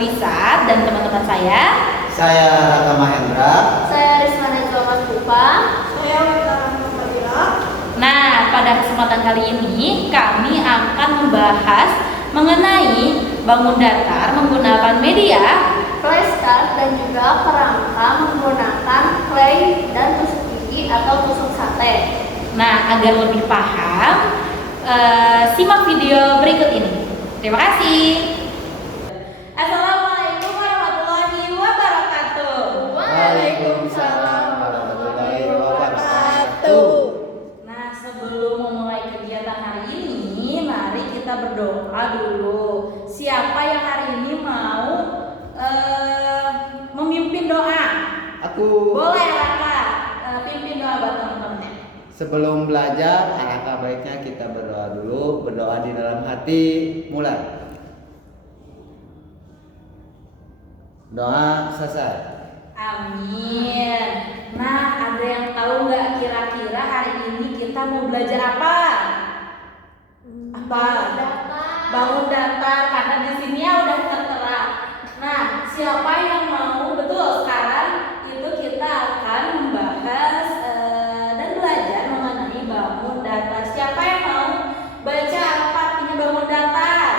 Nurlisa dan teman-teman saya. Saya Raka Mahendra. Saya Risma Najwa Pupa. Saya Wita Fadila. Nah, pada kesempatan kali ini kami akan membahas mengenai bangun datar menggunakan media Flashcard dan juga kerangka menggunakan clay dan tusuk gigi atau tusuk sate. Nah, agar lebih paham, simak video berikut ini. Terima kasih. Assalamualaikum warahmatullahi wabarakatuh. Waalaikumsalam warahmatullahi wabarakatuh. Nah, sebelum memulai kegiatan hari ini, mari kita berdoa dulu. Siapa yang hari ini mau memimpin doa? Aku. Boleh, Raka, pimpin doa buat teman-teman. Sebelum belajar, alangkah baiknya kita berdoa dulu. Berdoa di dalam hati. Mulai. Doa selesai. Amin. Nah, ada yang tahu nggak kira-kira hari ini kita mau belajar apa? Apa? Bangun datar, karena di sini ya udah tertera. Nah, siapa yang mau? Betul, sekarang itu kita akan membahas dan belajar mengenai bangun datar. Siapa yang mau baca apa artinya bangun datar?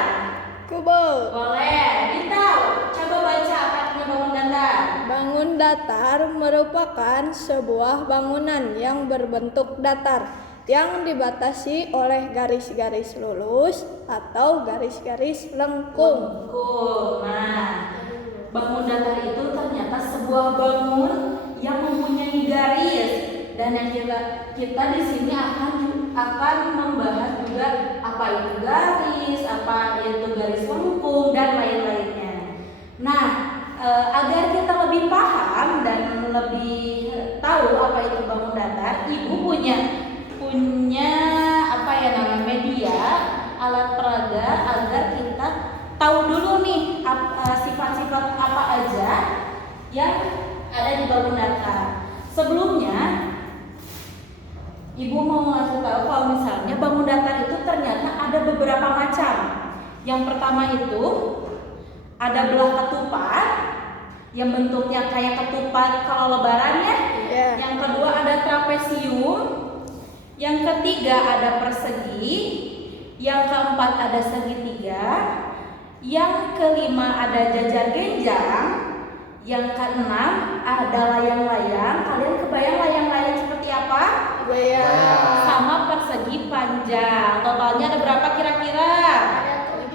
Kubo. Boleh, Ditahu. Coba baca apa artinya bangun datar. Bangun datar merupakan sebuah bangunan yang berbentuk datar yang dibatasi oleh garis-garis lurus atau garis-garis lengkung. Cool. Nah, bangun datar itu ternyata sebuah bangun yang mempunyai garis, dan yang kita di sini akan membahas juga apa itu garis, apa itu garis lengkung dan lain-lainnya. Nah, agar kita lebih paham dan lebih tahu apa itu bangun datar, Ibu punya apa ya namanya media, alat peraga, agar kita tahu dulu nih sifat-sifat apa aja yang ada di bangun datar. Sebelumnya Ibu mau ngasih tahu kalau misalnya bangun datar itu ternyata ada beberapa macam. Yang pertama itu ada belah ketupat yang bentuknya kayak ketupat kalau lebaran ya. Yeah. Yang kedua ada trapesium. Yang ketiga ada persegi. Yang keempat ada segitiga. Yang kelima ada jajar genjang. Yang keenam ada layang-layang. Kalian kebayang layang-layang seperti apa? Sama persegi panjang. Totalnya ada berapa kira-kira?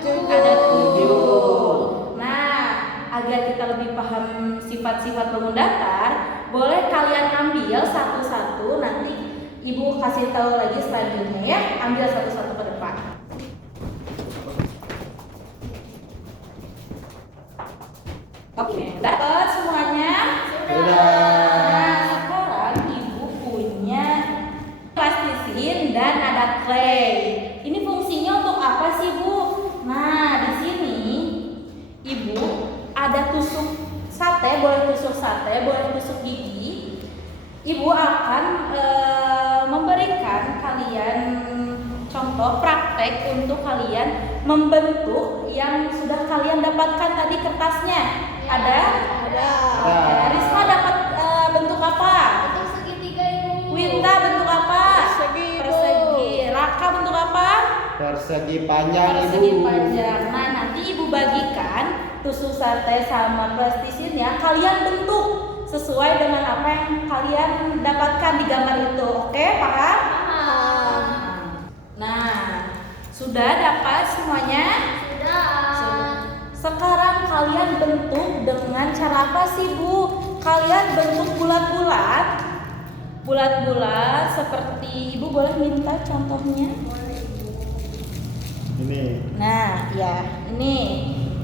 Ada 7. Nah, agar kita lebih paham sifat-sifat bangun datar, boleh kalian ambil satu-satu. Nanti Ibu kasih tahu lagi selanjutnya ya. Ambil satu-satu ke depan. Oke, dapat semuanya? Nah, sekarang Ibu punya plastisin dan ada clay. Ini fungsinya untuk apa sih, Bu? Nah, di sini Ibu ada tusuk sate, boleh tusuk sate, boleh tusuk gigi. Ibu akan memberikan kalian contoh praktek untuk kalian membentuk yang sudah kalian dapatkan tadi kertasnya. Ada? Oke, Risma dapat bentuk apa? Bentuk segitiga Ibu. Winta bentuk apa? Persegi. Raka bentuk apa? Persegi panjang, Persegi Ibu. panjang. Nah, nanti Ibu bagikan tusuk sate sama plastisinnya, kalian bentuk sesuai dengan apa yang kalian dapatkan di gambar itu. Oke, paham? Paham. Nah, sudah dapat semuanya? Sudah. Sekarang kalian bentuk dengan cara apa sih, Bu? Kalian bentuk bulat-bulat. Bulat-bulat seperti Ibu boleh minta contohnya? Ini. Nah, ya, ini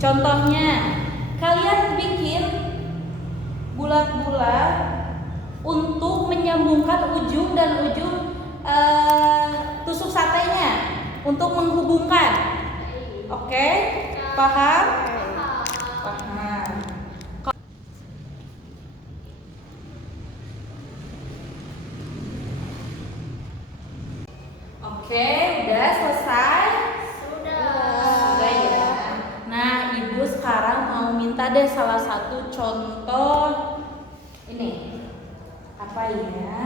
contohnya. Kalian bikin bulat-bulat untuk menyambungkan ujung dan ujung tusuk satenya untuk menghubungkan. Oke? Paham? Paham. Oke, udah selesai? Sudah. Sudah ya. Nah, Ibu sekarang mau minta minta deh salah satu contoh ini. Apa ya?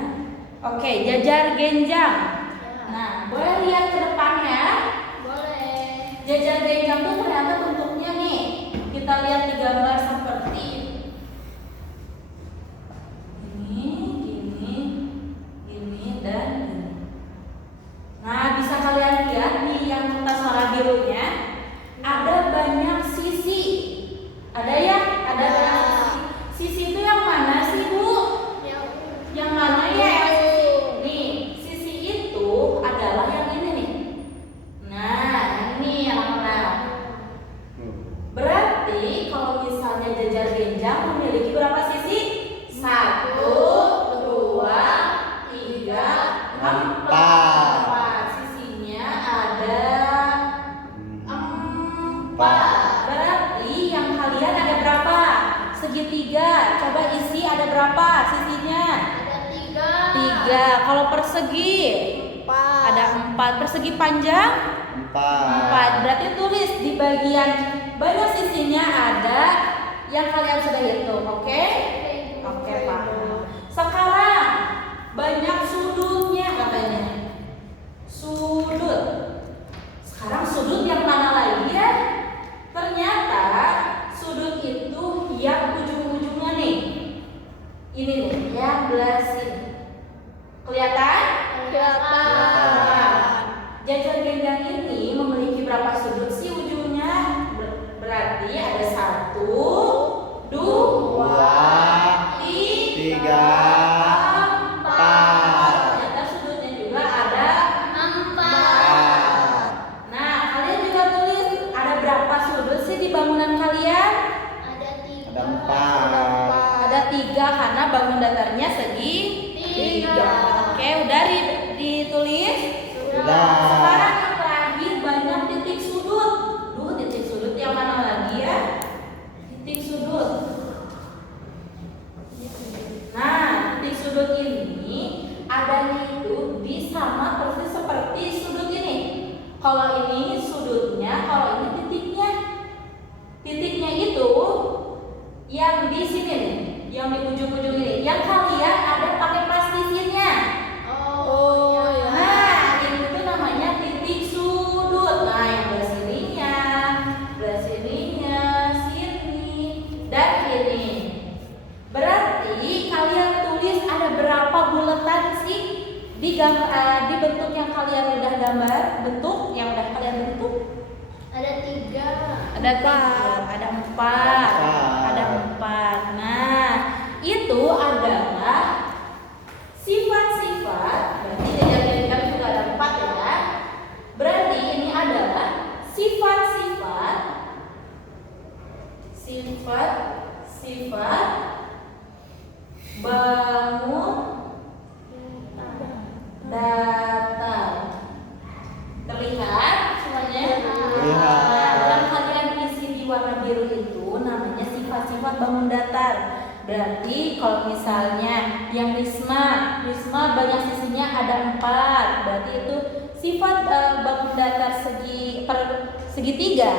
Oke, jajar genjang. Nah, boleh lihat ke depannya. Boleh. Jajar genjang tuh ternyata bentuknya nih. Kita lihat di gambar seperti ini, dan ini. Nah, bisa kalian lihat di yang kertas warna birunya ada banyak sisi. Ada ya? Ada banyak sisi. Sisi itu yang mana sih, Bu? Yang mana ya? Nih, sisi itu adalah yang ini nih. Nah, ini anak-anak. Berarti kalau misalnya jajar genjang memiliki berapa sisi? 1, 2, 3, 4. Sisinya ada 4. Berarti yang kalian ada berapa? Segitiga. Coba isi ada berapa sisinya? Ada 3. 3. Kalau persegi ada 4. Persegi panjang 4. Berarti tulis di bagian banyak sisinya ada yang kalian sudah hitung. Oke? Oke, Pak. Sekarang banyak sudutnya katanya. Sudut. Sekarang sudut yang mana lagi ya? Ternyata sudut itu yang ujung-ujungnya nih. Ini nih, yang belah sini. Kelihatan? Jajar genjang ini memiliki berapa sudut sih ujungnya? Berarti ada 1, 2, 3, 4. Ternyata sudutnya juga ada 4. Nah, kalian juga tulis ada berapa sudut sih di bangunan kalian? Ada 3. Ada 4. Ada 3 karena bangun datarnya segi 3. Oke, udah ditulis? Sudah. Sekarang yang terakhir banyak titik sudut. Titik sudut yang mana lagi ya? Titik sudut. Nah, titik sudut ini adanya itu di sama persis seperti sudut ini. Kalau ini sudutnya, kalau ini titiknya. Titiknya itu yang di sini nih, yang di ujung-ujung ini. Yang kalian ada pakai plastisinnya. Oh, ya. Nah, itu namanya titik sudut. Nah, yang belah sininya, sini, dan ini. Berarti kalian tulis ada berapa bulatan sih di bentuk yang kalian udah gambar, bentuk yang udah kalian bentuk? Ada 3. Ada 4. Ada 4. Nah, itu adalah sifat-sifat. Berarti jajar genjang juga ada 4 ya. Berarti ini adalah sifat-sifat bangun datar. Terlihat semuanya? Terlihat. Nah, yang kalian isi di warna biru itu namanya sifat-sifat bangun datar. Berarti kalau misalnya yang Risma banyak sisinya ada 4. Berarti itu sifat bangun datar segitiga.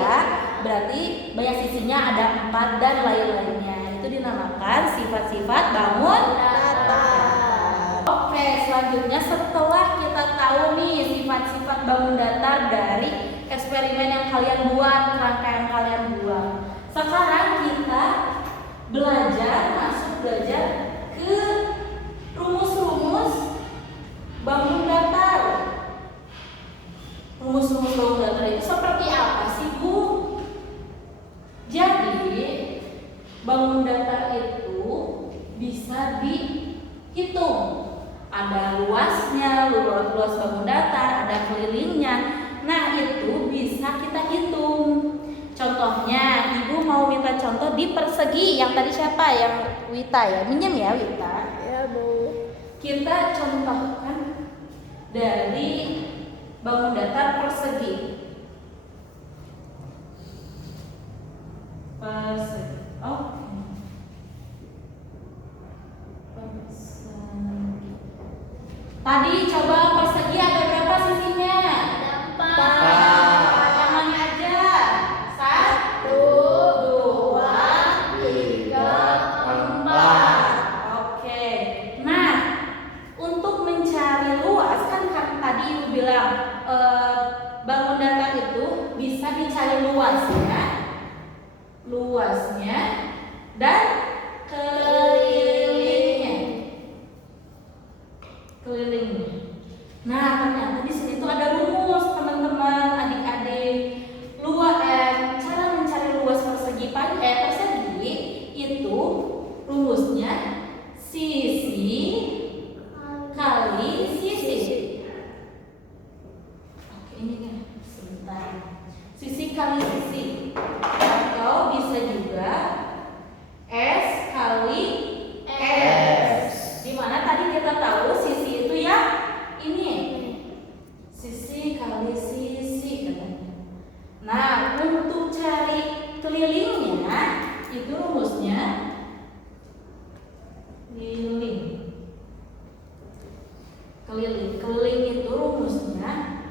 Berarti banyak sisinya ada 4 dan lain-lainnya. Itu dinamakan sifat-sifat bangun datar. Oke, selanjutnya setelah kita tahu nih sifat-sifat bangun datar dari eksperimen yang kalian buat, kerangka yang kalian buat. Sekarang kita belajar ke rumus-rumus bangun datar. Rumus-rumus bangun datar itu seperti apa sih, Bu? Jadi, bangun datar itu bisa dihitung. Ada luasnya, luas bangun datar, ada kelilingnya. Nah, itu bisa kita hitung. Contohnya, Ibu mau minta contoh di persegi. Yang tadi siapa? Yang Wita ya? Minjem ya, Wita? Ya, Bu. Kita contohkan dari bangun datar persegi. Persegi. Oke. Persegi. Tadi coba persegi ada berapa sisinya? Ada 4. Yang mana aja? 1, 2, luasnya dan kelilingnya. Nah, ternyata di sini tuh ada rumus, teman-teman, adik-adik. Cara mencari luas persegi itu rumusnya sisi kali sisi. Oke, ini kan sebentar. Sisi kali sisi, atau bisa juga S kali S. Dimana tadi kita tahu sisi itu ya ini, sisi kali sisi katanya. Nah, untuk cari kelilingnya itu rumusnya keliling itu rumusnya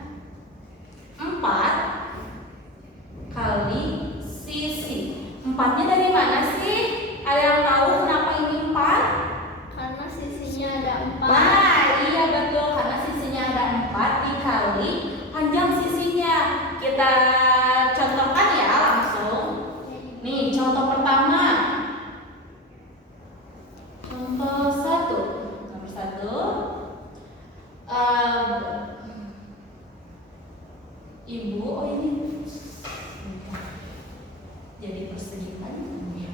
4 kali sisi. 4-nya dari mana sih? Ada yang tahu kenapa ini 4? Karena sisinya ada 4. Nah, iya betul, karena sisinya ada 4 dikali panjang sisinya. Kita contohkan ya langsung. Nih, contoh pertama. Contoh 1. Nomor 1. Ibu, oh ini jadi persegi panjang ya.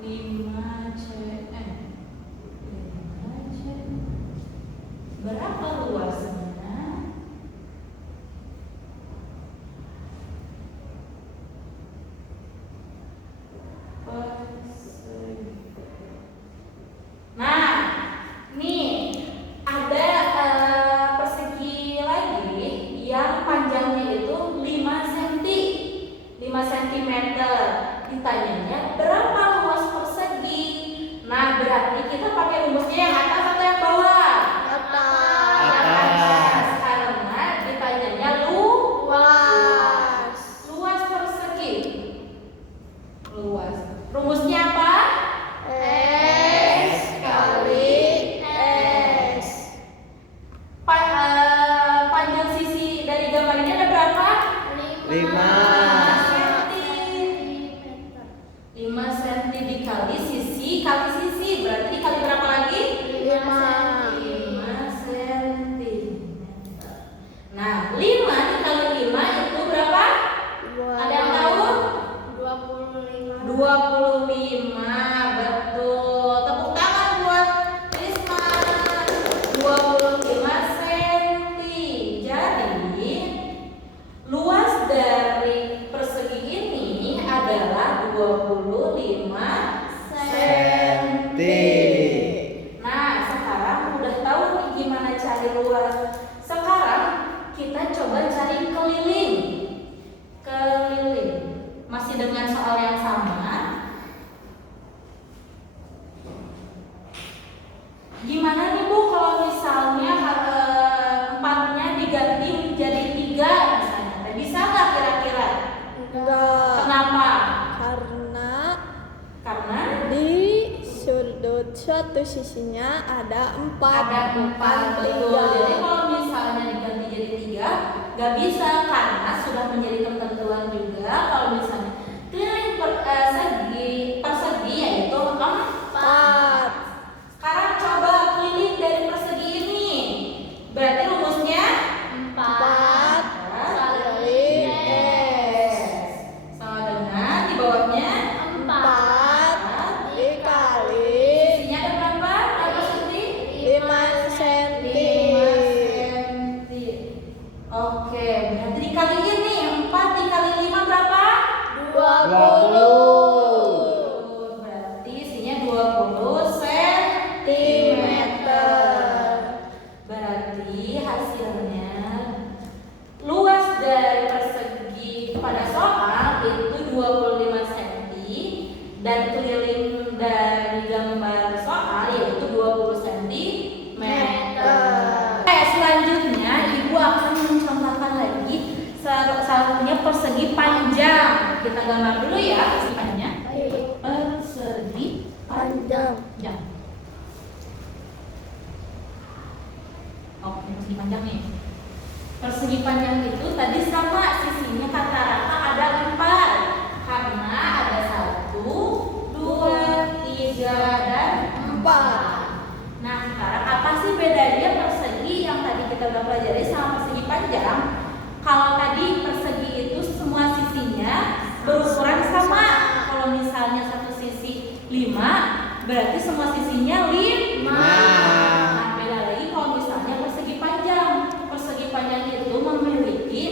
5 cm. Berapa luasnya? Persegi. Nah, nih ada persegi lagi yang panjangnya itu 5 cm. 5 cm. Ditanyanya berapa luas persegi? Nah, berarti kita pakai rumusnya yang atas atau yang bawah? Atas. Karena ditanyanya luas persegi. Luas. Rumusnya apa? S kali S. Panjang sisi dari gambar ini ada berapa? 5 cm dikali sisi kali sisi, berarti dikali berapa lagi? 5 cm. Nah, 5 dikali 5 itu berapa? Ada yang tahu? 25. Betul. Tepuk tangan buat Risma. 25 cm. Jadi luas dari persegi ini adalah 25 cm. Nah, sekarang udah tahu nih gimana cari luas. Sekarang kita coba cari keliling. Masih dengan soal yang sama. Gimana nih Bu kalau misalnya 4-nya diganti menjadi 3 misalnya? Bisa nggak kira-kira? Enggak. Kenapa? Karena di sudut suatu sisinya ada 4. Ada 4, betul. Jadi kalau misalnya diganti jadi 3, nggak bisa karena sudah menjadi ketentuan juga. Kalau misalnya keliling persegi yaitu 4. Sekarang coba keliling dari persegi ini. Berarti rumusnya 4 kali S. sama dengan di bawahnya 4 dikali sisinya ada berapa? Berapa senti? 5 cm. 5 cm. Oke, berarti dikaliin nih 4 dikali 5 berapa? 20 Berarti isinya 20 cm. Berarti hasilnya luas dari persegi pada soal itu 25 cm dan keliling dari gambar soal yaitu 20 cm. Selanjutnya Ibu akan mencontohkan lagi salah satunya persegi panjang. Kita gambar dulu ya perseginya. Persegi panjang. panjang. Oke, persegi panjang nih. Persegi Persegi panjang itu tadi sama sisinya kata Raka ada 4 karena ada 1, 2, 3 dan 4. Nah sekarang apa sih bedanya persegi yang tadi kita udah pelajari sama persegi panjang? Kalau tadi persegi itu semua sisinya berukuran sama. Kalau misalnya satu sisi 5, berarti semua sisinya 5. Nah, beda lagi kalau misalnya persegi panjang. Persegi panjang itu memiliki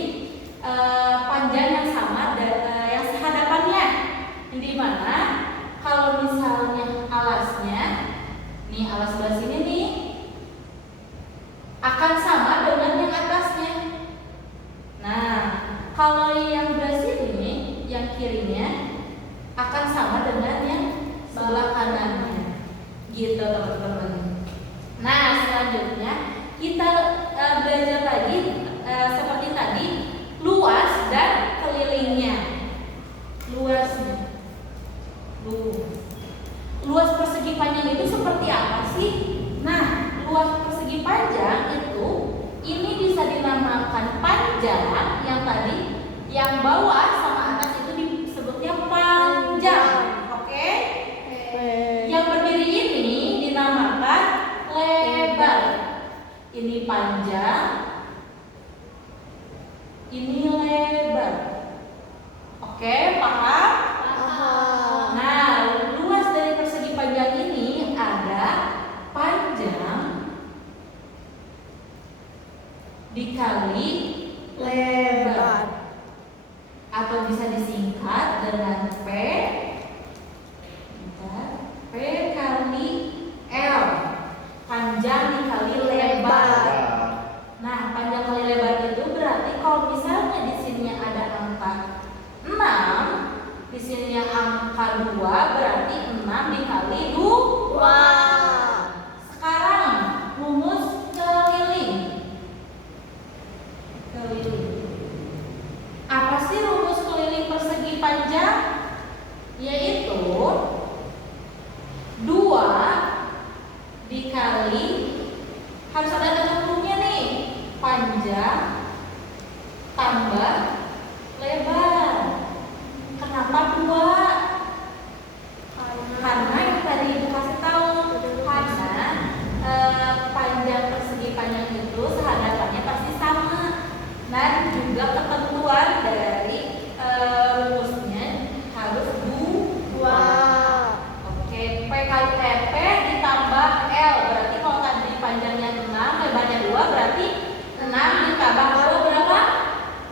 panjang yang sama yang sehadapannya. Di mana kalau misalnya alasnya, nih alas sebelah sini nih, akan sama dengan yang atasnya. Nah, kalau yang sebelah sini, yang kirinya akan sama dengan yang sebelah kanannya. Gitu teman-teman. Nah, selanjutnya kita belajar lagi seperti tadi luas dan kelilingnya. Luasnya. Luas persegi panjang itu seperti apa sih? Nah, luas persegi panjang itu ini bisa dinamakan panjang yang tadi yang bawah sama atas itu disebutnya panjang. Oke? Yang berdiri ini dinamakan lebar. Ini panjang, ini lebar. Oke, paham? Nah, luas dari persegi panjang ini ada panjang dikali lebar, atau bisa disingkat dengan P kali L. Panjang dikali lebar. Nah, panjang kali lebar itu berarti kalau misalnya di sini ada angka 6, di sini angka 2, berarti 6 dikali 2. Sekarang rumus keliling. Apa sih rumus keliling persegi panjang? Yaitu 2 dikali, harus ada tentunya nih, panjang tambah lebar. Kenapa 2? Karena yang tadi Ibu kasih tahu, karena panjang persegi panjang itu sehadapannya pasti sama. Dan juga ketentuan dari rumusnya harus 2. Oke, P kali P ditambah L. Berarti kalau tadi panjangnya 6, lebarnya 2, berarti 6 ditambah 2 berapa?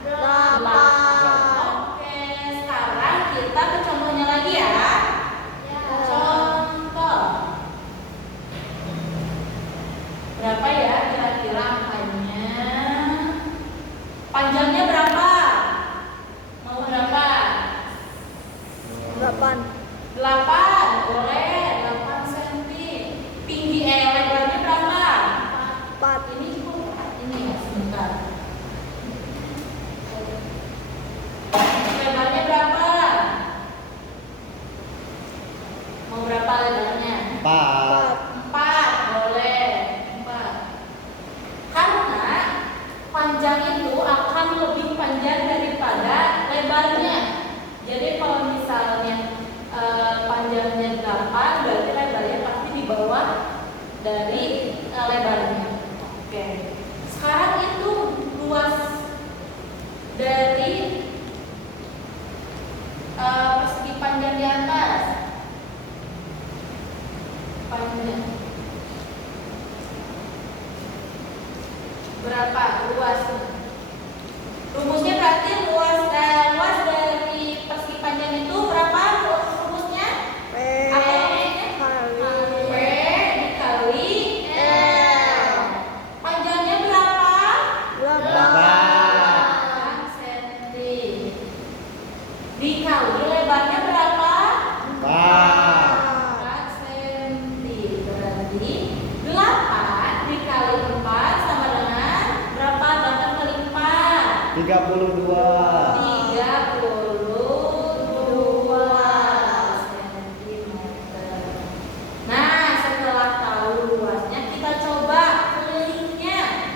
8. Oke, sekarang kita ke contohnya lagi ya. Contoh. Berapa ya kira-kira angkanya? Panjangnya berapa? Mau berapa? 8. Boleh. 8 cm. Tinggi lebarnya berapa? 4. Ini cukup. Ini ya, sebentar. Lebarnya berapa? Mau berapa lebarnya? 4. Boleh. 4. Karena panjang itu akan lebih panjang daripada lebarnya. Jadi kalau misalnya panjangnya 8, berarti lebarnya pasti di bawah dari lebarnya. Oke. Sekarang itu luas dari persegi panjang di atas. Panjang. Berapa luasnya? Rumusnya berarti luas dari persegi panjang itu berapa rumusnya? Apa rumusnya? P dikali L. Panjangnya berapa? 8 cm. Dikali lebarnya berapa? 4 cm. Berarti 8 dikali 4 sama dengan berapa? 8 kali 4 32. 32 cm. Nah, setelah tahu luasnya, kita coba kelilingnya.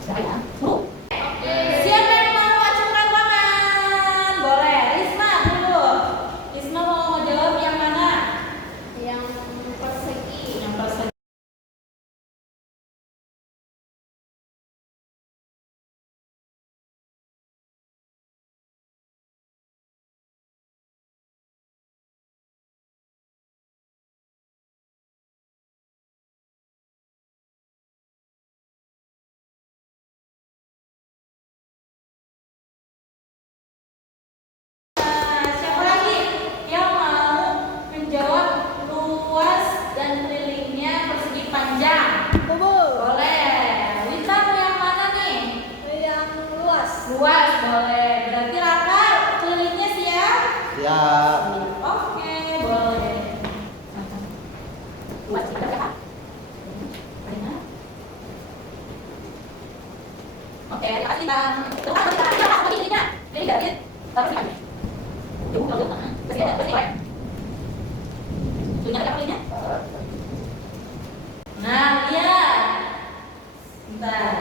Siapa yang mau acungkan tangan? Boleh. Risma dulu. Risma mau jawab yang mana? Yang persegi. Yang persegi. Siapa lagi yang mau menjawab luas dan kelilingnya persegi panjang? Bubur. Boleh. Wita mau yang mana nih? Yang luas. Luas boleh. Berarti Raka kelilingnya siap? Siap. Oke, boleh. Luas berapa? Oke, terima kasih Bang. Ini David. Taruh di kami. Nah, lihat. Bentar.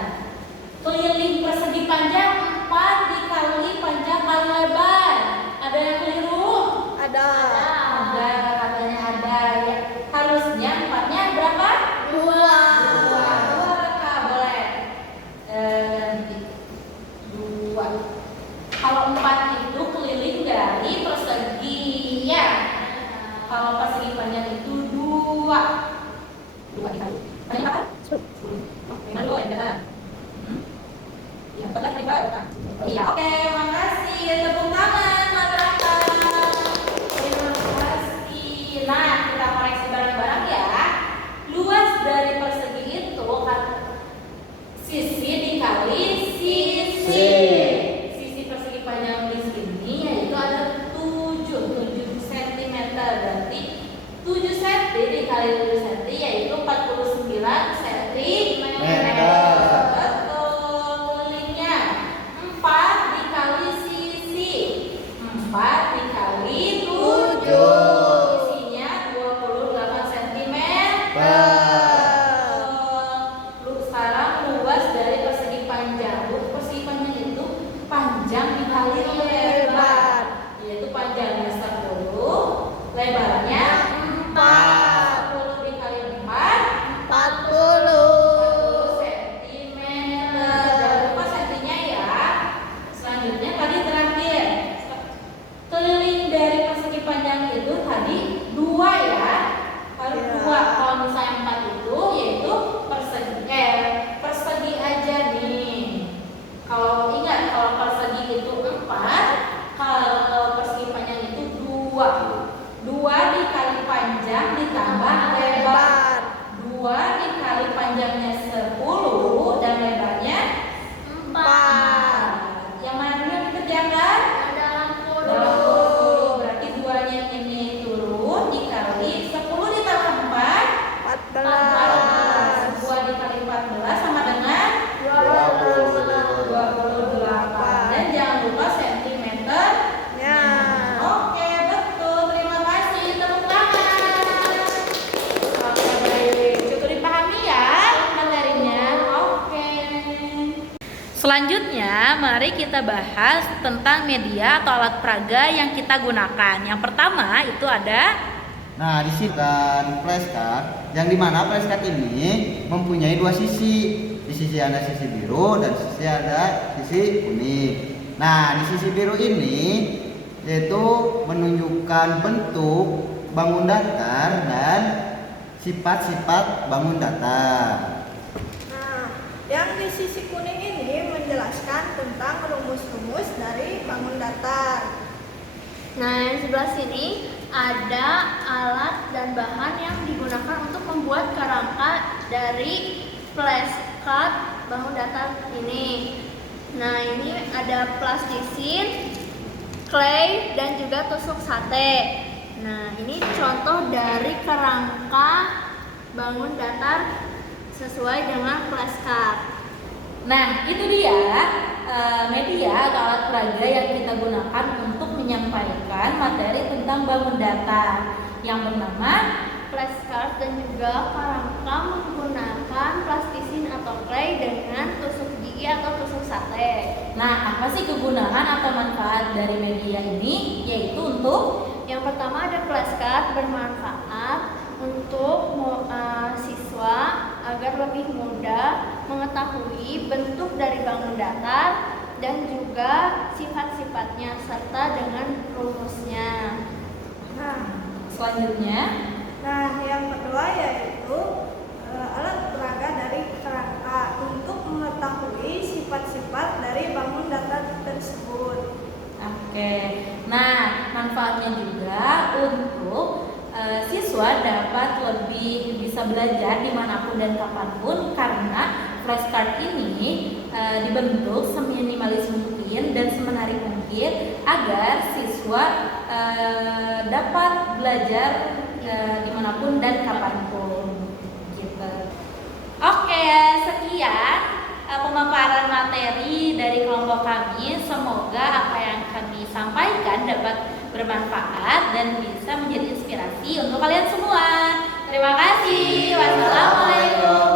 Keliling persegi panjang 4 dikali panjang kali lebar. Ada yang keliru? Ada. Ada, katanya ada. Ya, harusnya 4-nya berapa? Dua. Dua, Kak, boleh. Dua. Kalau 4 itu keliling dari persegi ya. Kalau persegi panjang itu 2. 2 dikali. Panjang berapa? 10. Yang dulu yang benar. Yang benar kali berapa? Iya. Oke, makasih. Tepuk tangan masyarakat. Terima kasih. Nah, kita koreksi bareng-bareng ya. Luas dari persegi itu kan sisi dikali sisi. Sisi persegi panjang di sini yaitu ada 7 cm. Berarti 7 cm dikali 7 cm yaitu 49 cm. Betul. Kelilingnya 4 dikali sisi. 4 dikali 7. Isinya 28 cm. Sekarang luas dari persegi panjang. Persegi panjang itu panjang dikali lebar. Yaitu panjangnya 10, lebarnya 4. 10 dikali 4, 40 cm. Jangan lupa sentinya ya. Selanjutnya tadi terakhir. Keliling dari persegi panjang itu tadi 2 ya. Harus Ya. 2. Kalau misalnya 4 itu yaitu persegi aja nih. Kalau ingat kalau persegi itu 4, kalau persegi panjang itu 2. 2 dikali panjang ditambah lebar. 2 dikali panjangnya 10 dan lebarnya 4. Yang mana yang dikerjakan? Dalam kurung. Dalam kurung. Berarti 2-nya ini turun dikali 10 ditambah 4. 14 2 dikali 14 sama dengan 28. Dan jangan lupa sentimeter. Ya. Oke, betul. Terima kasih. Tepuk tangan. Oke, baik. Cukup dipahami ya materinya. Oke. Selanjutnya, mari kita bahas tentang media atau alat peraga yang kita gunakan. Yang pertama itu ada Nah, di sini dan flashcard yang dimana flashcard ini mempunyai 2 sisi. Di sisi ada sisi biru dan di sisi ada sisi kuning. Nah, di sisi biru ini yaitu menunjukkan bentuk bangun datar dan sifat-sifat bangun datar. Nah, yang di sisi kuning ini menjelaskan tentang rumus-rumus dari bangun datar. Nah, yang sebelah sini ada alat dan bahan yang digunakan untuk membuat kerangka dari flashcard bangun datar ini. Nah, ini ada plastisin, clay, dan juga tusuk sate. Nah, ini contoh dari kerangka bangun datar sesuai dengan flashcard. Nah, itu dia media atau alat peraga yang kita gunakan untuk menyampaikan materi tentang bangun datar yang bernama Flashcard dan juga kerangka menggunakan plastisin atau clay dengan tusuk gigi Nah, apa sih kegunaan atau manfaat dari media ini? Yaitu untuk Yang pertama ada flashcard bermanfaat untuk siswa agar lebih mudah mengetahui bentuk dari bangun datar dan juga sifat-sifatnya serta dengan rumusnya. Nah, selanjutnya. yang kedua yaitu alat peraga dari kerangka untuk mengetahui sifat-sifat dari bangun datar tersebut. Oke, nah manfaatnya juga untuk siswa dapat lebih bisa belajar dimanapun dan kapanpun karena flashcard ini dibentuk seminimalis mungkin dan semenarik mungkin agar siswa dapat belajar dimanapun dan kapanpun. Gitu. Oke, sekian pemaparan materi dari kelompok kami. Semoga apa yang kami sampaikan dapat bermanfaat dan bisa menjadi inspirasi untuk kalian semua. Terima kasih. Wassalamualaikum.